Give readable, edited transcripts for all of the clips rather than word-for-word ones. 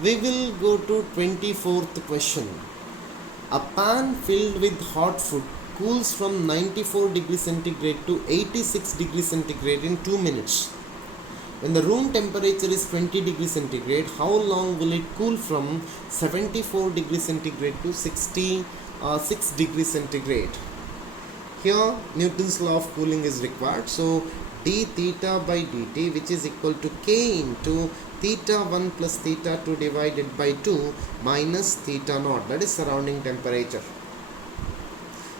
We will go to 24th question. A pan filled with hot food cools from 94 degrees centigrade to 86 degrees centigrade in 2 minutes. When the room temperature is 20 degrees centigrade, how long will it cool from 74 degrees centigrade to 66 degrees centigrade? Here Newton's law of cooling is required. So d theta by dt, which is equal to k into theta 1 plus theta 2 divided by 2 minus theta naught, that is surrounding temperature.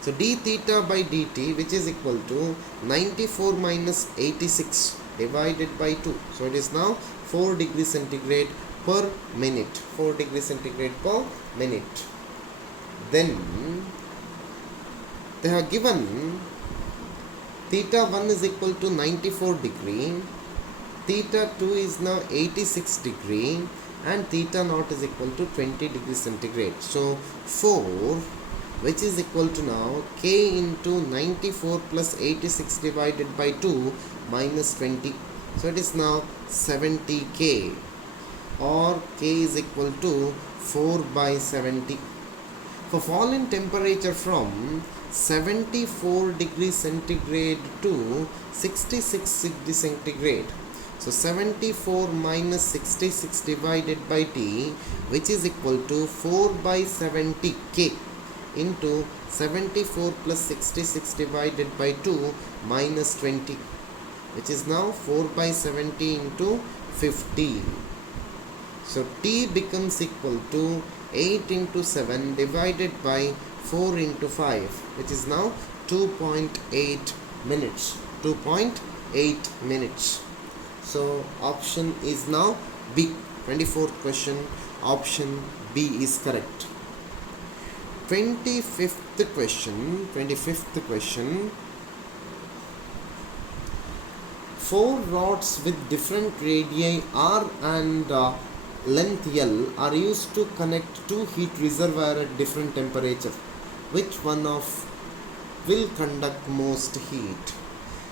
So d theta by dt, which is equal to 94 minus 86 divided by 2. So it is now 4 degrees centigrade per minute. 4 degrees centigrade per minute. Then they have given theta 1 is equal to 94 degree, theta 2 is now 86 degree, and theta naught is equal to 20 degrees centigrade. So 4, which is equal to now k into 94 plus 86 divided by 2 minus 20. So it is now 70k, or k is equal to 4 by 70. For fall in temperature from 74 degrees centigrade to 66 degrees centigrade. So 74 minus 66 divided by t, which is equal to 4 by 70k into 74 plus 66 divided by 2 minus 20, which is now 4 by 70 into 15. So t becomes equal to 8 into 7 divided by 4 into 5, which is now 2.8 minutes. 2.8 minutes. So option is now B. 24th question, option B is correct. 25th question. 4 rods with different radii R and length L are used to connect two heat reservoirs at different temperature. Which one of will conduct most heat?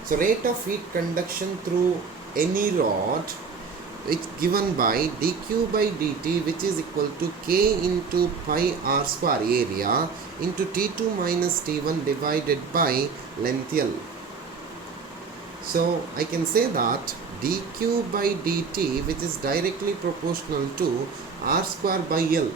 So rate of heat conduction through any rod, which given by dq by dt, which is equal to k into pi r square area into t2 minus t1 divided by length L. So I can say that dq by dt, which is directly proportional to r square by L.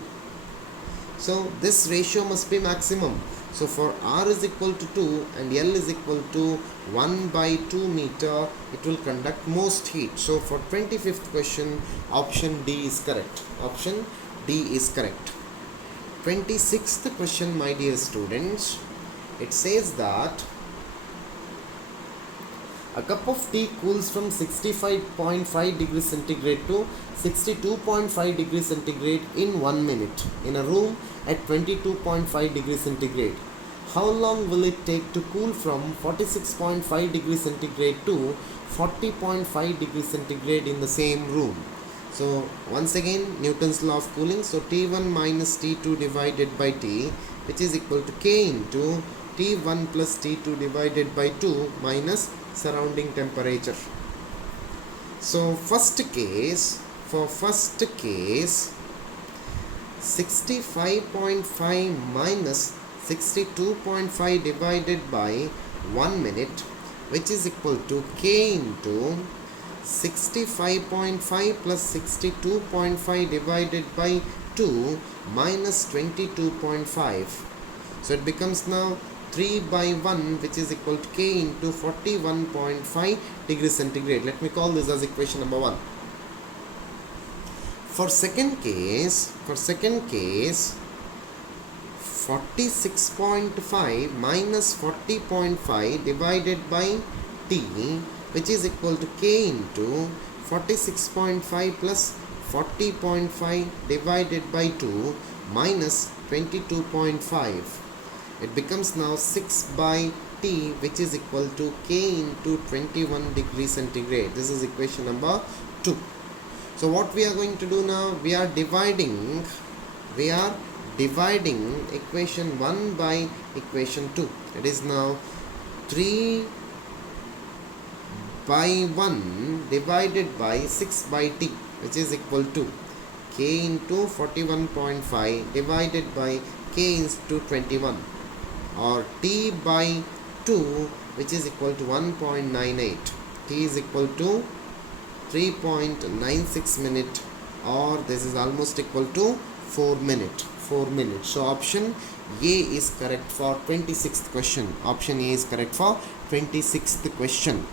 So this ratio must be maximum. So for r is equal to 2 and L is equal to 1 by 2 meter, it will conduct most heat. So for 25th question, option D is correct. Option D is correct. 26th question, my dear students, it says that a cup of tea cools from 65.5 degrees centigrade to 62.5 degrees centigrade in 1 minute in a room at 22.5 degrees centigrade. How long will it take to cool from 46.5 degrees centigrade to 40.5 degrees centigrade in the same room? So once again, Newton's law of cooling. So T1 minus T2 divided by T, which is equal to K into T1 plus T2 divided by 2 minus surrounding temperature. So for first case 65.5 minus 62.5 divided by 1 minute, which is equal to k into 65.5 plus 62.5 divided by 2 minus 22.5. So it becomes now 3 by 1, which is equal to k into 41.5 degrees centigrade. Let me call this as equation number 1. For second case 46.5 minus 40.5 divided by t, which is equal to k into 46.5 plus 40.5 divided by 2 minus 22.5. It becomes now 6 by t, which is equal to k into 21 degrees centigrade. This is equation number 2. So what we are going to do now, we are dividing equation 1 by equation 2. It is now 3 by 1 divided by 6 by t, which is equal to k into 41.5 divided by k into 21, or t by 2, which is equal to 1.98. T is equal to 3.96 minute, or this is almost equal to 4 minutes. So option A is correct for 26th question. Option A is correct for 26th question.